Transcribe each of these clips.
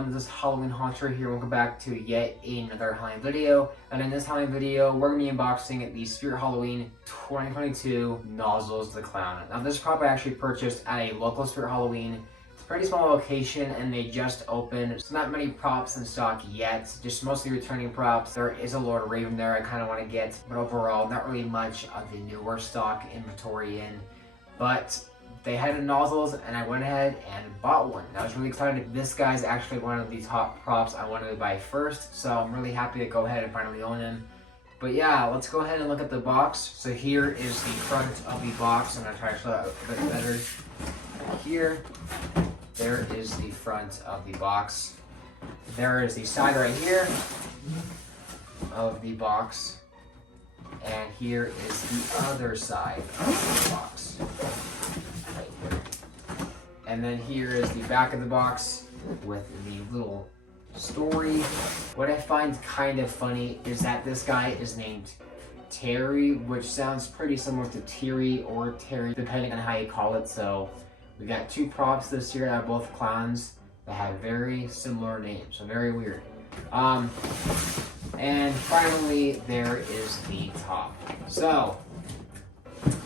everyone, this is Halloween Haunter here. Welcome back to yet another Halloween video. And in this Halloween video, we're going to be unboxing the Spirit Halloween 2022 Nozzles the Clown. Now this prop I actually purchased at a local Spirit Halloween. It's a pretty small location and they just opened. There's not many props in stock yet, just mostly returning props. There is a Lord Raven there I kind of want to get, but overall not really much of the newer stock inventory in. But they had a Nozzles and I went ahead and bought one. I was really excited. This guy's actually one of the top props I wanted to buy first, so I'm really happy to go ahead and finally own him. But yeah, let's go ahead and look at the box. So here is the front of the box. I'm gonna try to show that a bit better. Here, there is the front of the box. There is the side right here of the box. And here is the other side of the box. And then here is the back of the box with the little story. What I find kind of funny is that this guy is named Terry, which sounds pretty similar to Terry or Terry, depending on how you call it. So we got two props this year that are both clowns that have very similar names, so very weird. And finally, there is the top. So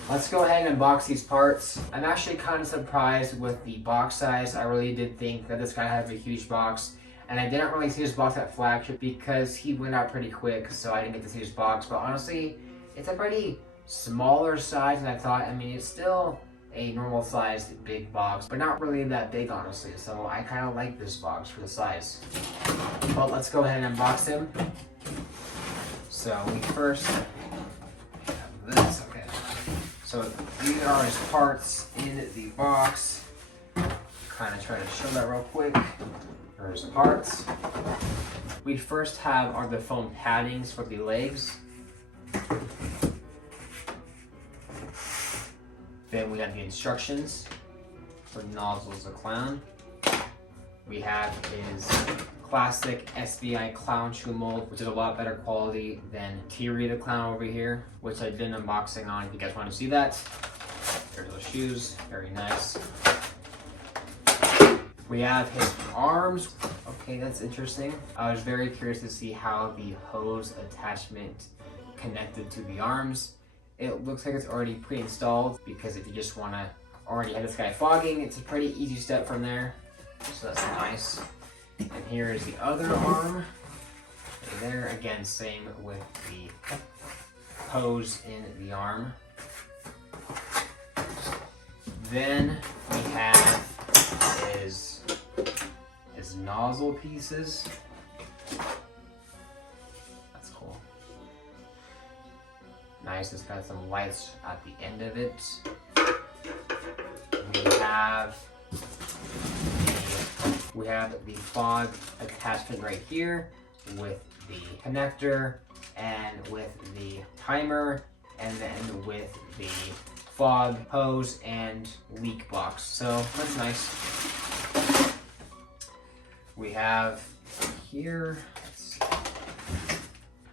let's go ahead and unbox these parts. I'm actually kind of surprised with the box size. I really did think that this guy had a huge box, and I didn't really see his box at flagship because he went out pretty quick, so I didn't get to see his box. But honestly, it's a pretty smaller size than I thought. I mean, it's still a normal sized big box, but not really that big, honestly. So I kind of like this box for the size. But let's go ahead and unbox him. So we first have this. So these are his parts in the box. Kind of try to show that real quick. There's the parts. We first have the foam paddings for the legs. Then we have the instructions for Nozzles the Clown. We have his classic SBI clown shoe mold, which is a lot better quality than Terry the Clown over here, which I've been unboxing on if you guys want to see that. There's those shoes, very nice. We have his arms. Okay, that's interesting. I was very curious to see how the hose attachment connected to the arms. It looks like it's already pre-installed because if you just want to already have this guy fogging, it's a pretty easy step from there. So that's nice. And here is the other arm. Right there, again, same with the hose in the arm. Then we have his nozzle pieces. That's cool. Nice, it's got some lights at the end of it. We have the fog attachment right here with the connector and with the timer and then with the fog hose and leak box. So that's nice. We have here,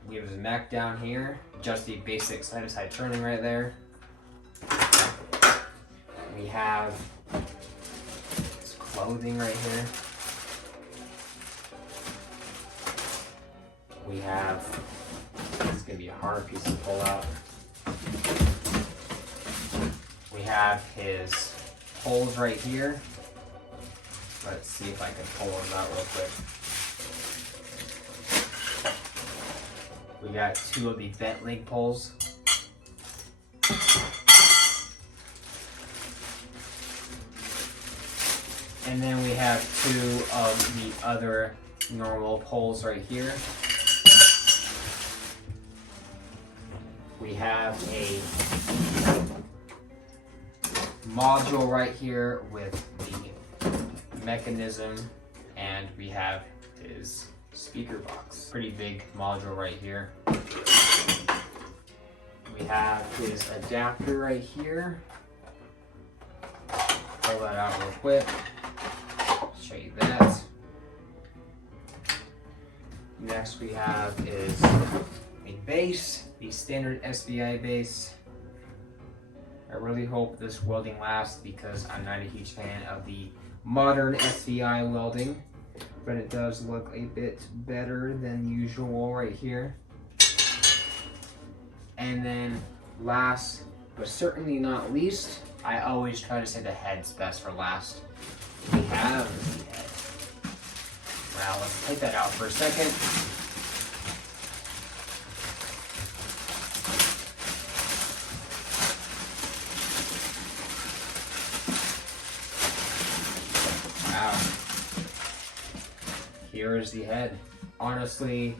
we have his mech down here, just the basic side to side turning right there. We have his clothing right here. We have, this is going to be a hard piece to pull out. We have his holes right here. Let's see if I can pull them out real quick. We got two of the bent leg poles. And then we have two of the other normal poles right here. We have a module right here with the mechanism, and we have his speaker box. Pretty big module right here. We have his adapter right here. Pull that out real quick. Show you that. Next we have is a base, the standard SBI base. I really hope this welding lasts because I'm not a huge fan of the modern SBI welding. but it does look a bit better than usual right here. And then last, but certainly not least, I always try to say the head's best for last. We have the head. Wow, let's take that out for a second. Wow. Here is the head. Honestly,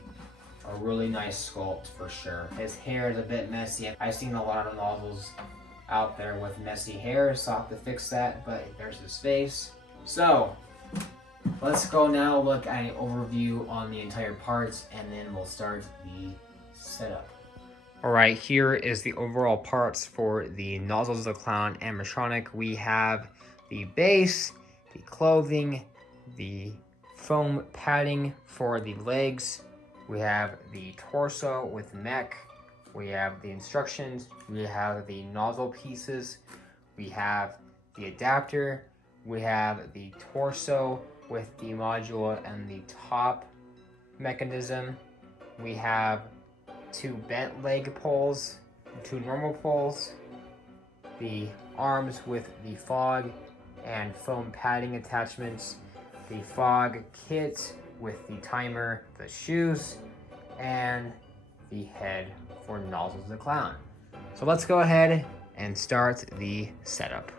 a really nice sculpt for sure. His hair is a bit messy. I've seen a lot of Nozzles out there with messy hair, so I'll have to fix that, but there's his face. So, let's go now look at an overview on the entire parts, and then we'll start the setup. Alright, here is the overall parts for the Nozzles the Clown Animatronic. We have the base, the clothing, the foam padding for the legs, we have the torso with mech, we have the instructions, we have the nozzle pieces, we have the adapter, we have the torso with the module and the top mechanism, we have 2 bent leg poles, 2 normal poles, the arms with the fog and foam padding attachments, the fog kit with the timer, the shoes, and the head for Nozzles the Clown. So let's go ahead and start the setup.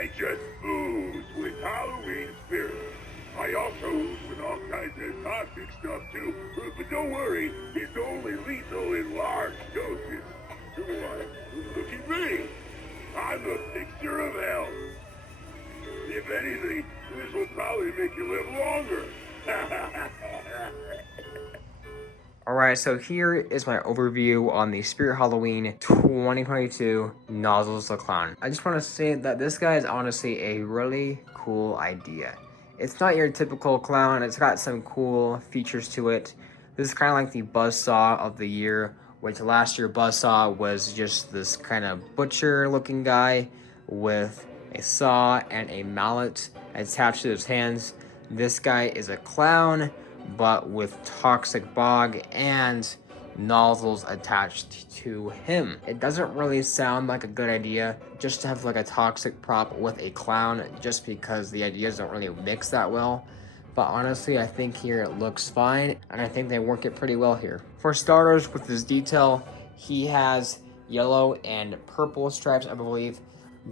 I just ooze with Halloween spirit. I also ooze with all kinds of toxic stuff too, but don't worry, it's only lethal in large doses. Look at me. I'm a picture of health. If anything, this will probably make you live longer. Alright, so here is my overview on the Spirit Halloween 2022 Nozzles the Clown. I just want to say that this guy is honestly a really cool idea. It's not your typical clown, it's got some cool features to it. This is kind of like the Buzzsaw of the year, which last year Buzzsaw was just this kind of butcher looking guy with a saw and a mallet attached to his hands. This guy is a clown, but with toxic bog and nozzles attached to him. It doesn't really sound like a good idea just to have like a toxic prop with a clown, just because the ideas don't really mix that well. But honestly, I think here it looks fine, and I think they work it pretty well here. For starters, with this detail, he has yellow and purple stripes, I believe,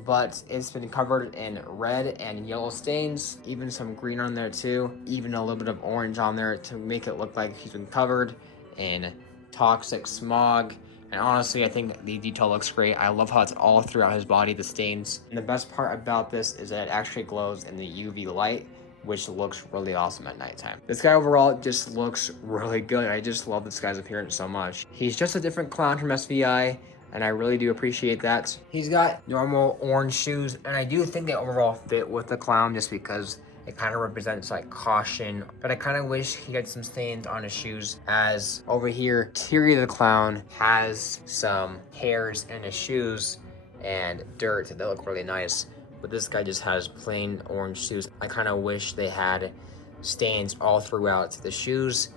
but it's been covered in red and yellow stains, even some green on there too, even a little bit of orange on there to make it look like he's been covered in toxic smog. And honestly, I think the detail looks great. I love how it's all throughout his body, the stains. And the best part about this is that it actually glows in the UV light, which looks really awesome at nighttime. This guy overall just looks really good. I just love this guy's appearance so much. He's just a different clown from SVI, and I really do appreciate that. He's got normal orange shoes, and I do think they overall fit with the clown just because it kind of represents like caution, but I kind of wish he had some stains on his shoes, as over here, Teary the clown has some hairs in his shoes and dirt that look really nice, but this guy just has plain orange shoes. I kind of wish they had stains all throughout the shoes,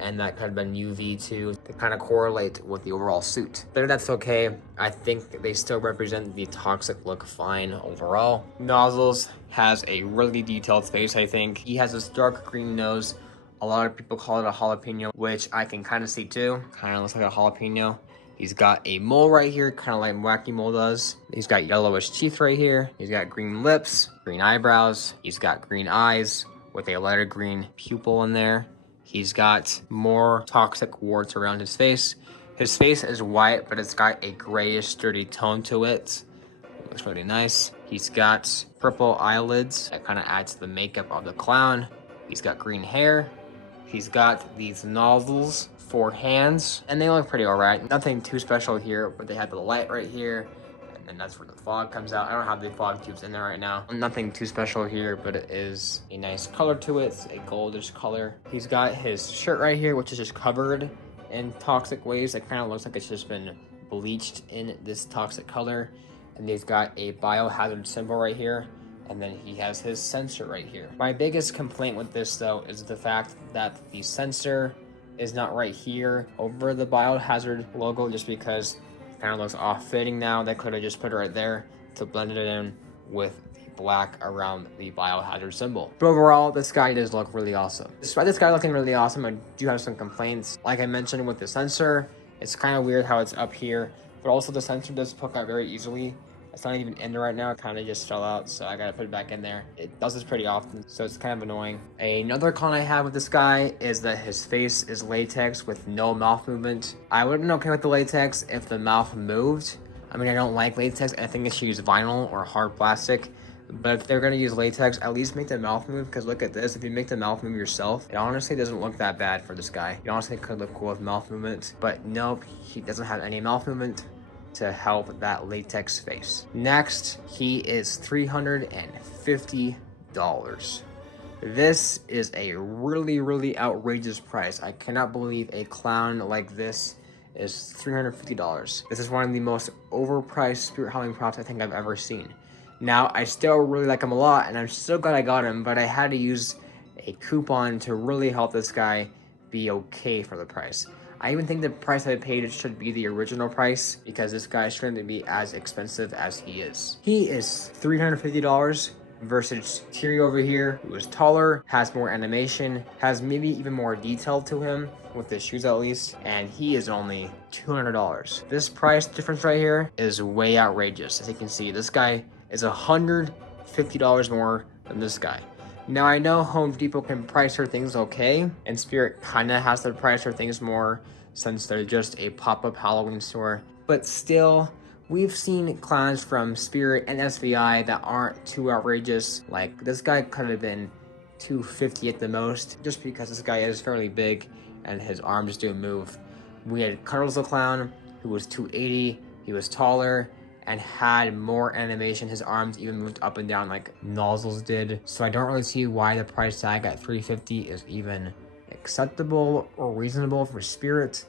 and that could have been UV too to kind of correlate with the overall suit. But that's okay. I think they still represent the toxic look fine overall. Nozzles has a really detailed face, I think. He has this dark green nose. A lot of people call it a jalapeno, which I can kind of see too. Kind of looks like a jalapeno. He's got a mole right here, kind of like Wacky mole does. He's got yellowish teeth right here. He's got green lips, green eyebrows. He's got green eyes with a lighter green pupil in there. He's got more toxic warts around his face. His face is white, but it's got a grayish, dirty tone to it. Looks really nice. He's got purple eyelids that kind of adds to the makeup of the clown. He's got green hair. He's got these nozzles for hands, and they look pretty alright. Nothing too special here, but they have the light right here, and that's where the fog comes out. I don't have the fog tubes in there right now. Nothing too special here, but it is a nice color to it. It's a goldish color. He's got his shirt right here, which is just covered in toxic waves. It kind of looks like it's just been bleached in this toxic color. And he's got a biohazard symbol right here, and then he has his sensor right here. My biggest complaint with this though is the fact that the sensor is not right here over the biohazard logo, just because kind of looks off-fitting now. They could have just put it right there to blend it in with the black around the biohazard symbol. But overall, this guy does look really awesome. Despite this guy looking really awesome, I do have some complaints. Like I mentioned with the sensor, it's kind of weird how it's up here, but also the sensor does poke out very easily. It's not even in there right now. It kind of just fell out, so I gotta put it back in there. It does this pretty often, so it's kind of annoying. Another con I have with this guy is that his face is latex with no mouth movement. I would have been okay with the latex if the mouth moved. I mean, I don't like latex. I think they should use vinyl or hard plastic. But if they're gonna use latex, at least make the mouth move, because look at this. If you make the mouth move yourself, it honestly doesn't look that bad for this guy. It honestly could look cool with mouth movement, but nope, he doesn't have any mouth movement to help that latex face. Next, he is $350. This is a really, really outrageous price. I cannot believe a clown like this is $350. This is one of the most overpriced Spirit Halloween props I think I've ever seen. Now, I still really like him a lot, and I'm still glad I got him, but I had to use a coupon to really help this guy be okay for the price. I even think the price I paid should be the original price, because this guy shouldn't be as expensive as he is. He is $350 versus Teary over here, who is taller, has more animation, has maybe even more detail to him, with his shoes at least, and he is only $200. This price difference right here is way outrageous. As you can see, this guy is $150 $50 more than this guy. Now I know Home Depot can price their things okay, and Spirit kinda has to price their things more since they're just a pop-up Halloween store. But still, we've seen clowns from Spirit and SVI that aren't too outrageous. Like, this guy could have been $250 at the most, just because this guy is fairly big and his arms do move. We had Cuddles the Clown, who was $280, he was taller, and had more animation. His arms even moved up and down like Nozzles did. So I don't really see why the price tag at $350 is even acceptable or reasonable for Spirit.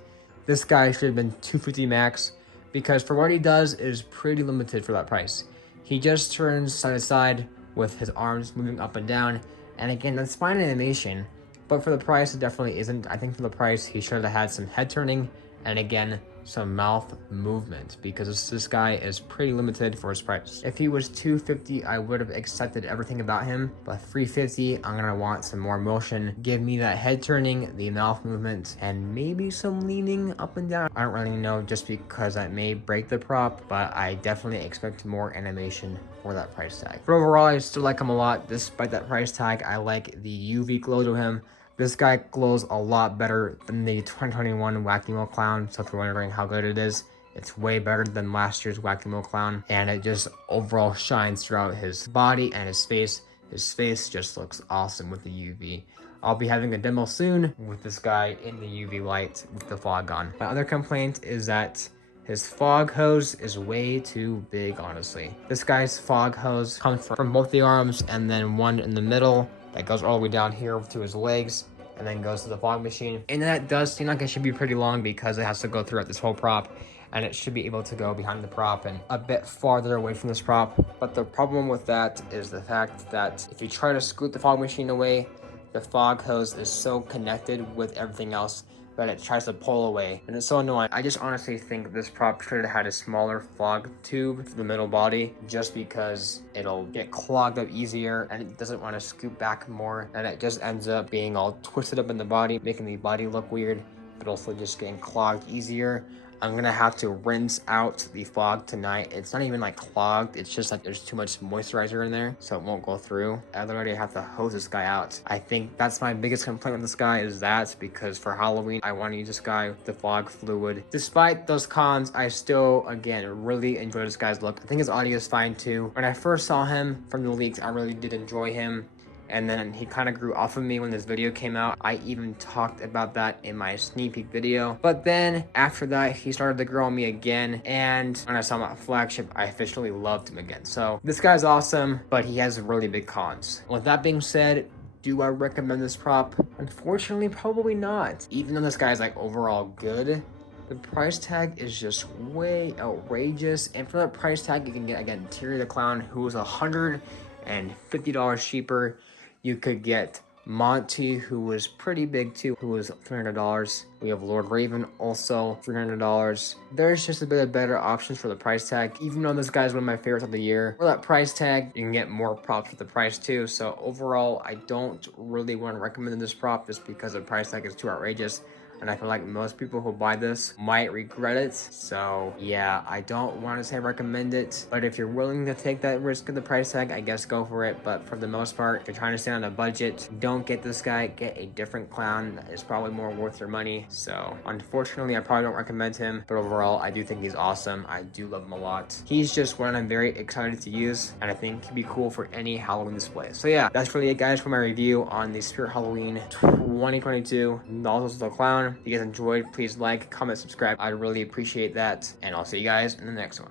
This guy should have been $250 max, because for what he does is pretty limited for that price. He just turns side to side with his arms moving up and down, and again, that's fine animation, but for the price it definitely isn't. I think for the price he should have had some head turning and again some mouth movement, because this guy is pretty limited for his price. If he was $250, I would have accepted everything about him, but $350, I'm gonna want some more motion. Give me that head turning, the mouth movement, and maybe some leaning up and down. I don't really know, just because that may break the prop, but I definitely expect more animation for that price tag. But overall, I still like him a lot. Despite that price tag, I like the UV glow to him. This guy glows a lot better than the 2021 Wacky Clown, so if you're wondering how good it is, it's way better than last year's Wacky Clown, and it just overall shines throughout his body and his face. His face just looks awesome with the UV. I'll be having a demo soon with this guy in the UV light with the fog on. My other complaint is that his fog hose is way too big, honestly. This guy's fog hose comes from both the arms and then one in the middle that goes all the way down here to his legs and then goes to the fog machine. And that does seem like it should be pretty long because it has to go throughout this whole prop, and it should be able to go behind the prop and a bit farther away from this prop. But the problem with that is the fact that if you try to scoot the fog machine away, the fog hose is so connected with everything else that it tries to pull away, and it's so annoying. I just honestly think this prop should have had a smaller fog tube for the middle body, just because it'll get clogged up easier and it doesn't want to scoop back more, and it just ends up being all twisted up in the body, making the body look weird, but also just getting clogged easier. I'm gonna have to rinse out the fog tonight. It's not even like clogged, it's just like there's too much moisturizer in there, so it won't go through. I literally have to hose this guy out. I think that's my biggest complaint with this guy, is that because for Halloween, I want to use this guy with the fog fluid. Despite those cons, I still, again, really enjoy this guy's look. I think his audio is fine too. When I first saw him from the leaks, I really did enjoy him. And then he kind of grew off of me when this video came out. I even talked about that in my sneak peek video. But then after that, he started to grow on me again. And when I saw him at Flagship, I officially loved him again. So this guy's awesome, but he has really big cons. With that being said, do I recommend this prop? Unfortunately, probably not. Even though this guy's like overall good, the price tag is just way outrageous. And for that price tag, you can get, again, Terry the Clown, who was $150 cheaper. You could get Monty, who was pretty big too, who was $300. We have Lord Raven, also $300. There's just a bit of better options for the price tag. Even though this guy's one of my favorites of the year, for that price tag, you can get more props with the price too. So overall, I don't really want to recommend this prop just because the price tag is too outrageous. And I feel like most people who buy this might regret it. So yeah, I don't want to say recommend it, but if you're willing to take that risk of the price tag, I guess go for it. But for the most part, if you're trying to stay on a budget, don't get this guy, get a different clown that is probably more worth your money. So unfortunately, I probably don't recommend him, but overall, I do think he's awesome. I do love him a lot. He's just one I'm very excited to use, and I think he'd be cool for any Halloween display. So yeah, that's really it, guys, for my review on the Spirit Halloween 2022 Nozzles the Clown. If you guys enjoyed, please like, comment, subscribe. I'd really appreciate that, and I'll see you guys in the next one.